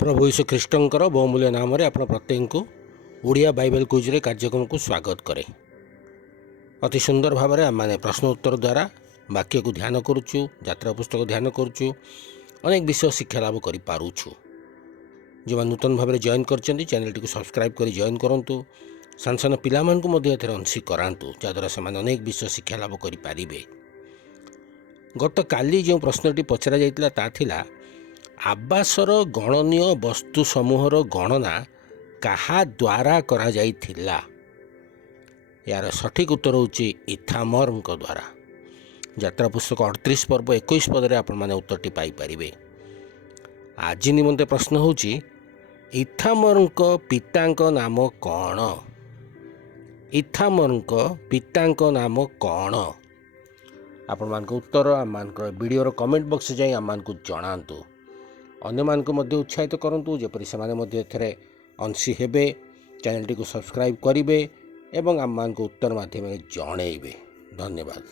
प्रभु यीशु ख्रीष्टर बहुमूल्य नाम आप प्रत्येक को ओडिया बाइबल क्विज कार्यक्रम को स्वागत करे। अति सुंदर भाव में आम प्रश्न उत्तर द्वारा वाक्य को ध्यान करुचु, यात्रा पुस्तक ध्यान करुचु, अनेक विषय शिक्षा लाभ करूँ। जो नूतन भाव में जॉइन कर चैनल टी सब्सक्राइब कर जॉइन करूँ। सान सान पिला अंशी करातु जहाँद्वारा से अनेक विषय शिक्षा लाभ करें। गत काली जो प्रश्नटी पचरा जाता था आवासर गणनीय वस्तु समूहर गणना कहा द्वारा करा जाइथिला। यार सठिक उत्तर होची इथामर द्वारा। यात्रा पुस्तक 38 पर्व 21 पदरे आपण माने उत्तरटी पाई परिबे। आज निमंते प्रश्न होची इथामर पितांक नाम कौन? इथामर पितांक नाम कौन? आपण मानक उत्तर आम वीडियो कमेंट बॉक्स जाई आम मानक जणांतु। अन्य मानक मध्य उत्साहित करंतु जेपरि सेमाने मध्य एथरे अंशी हेबे। चैनल टी को सब्सक्राइब करिवे एवं आम मानक उत्तर माध्यम जणैबे। धन्यवाद।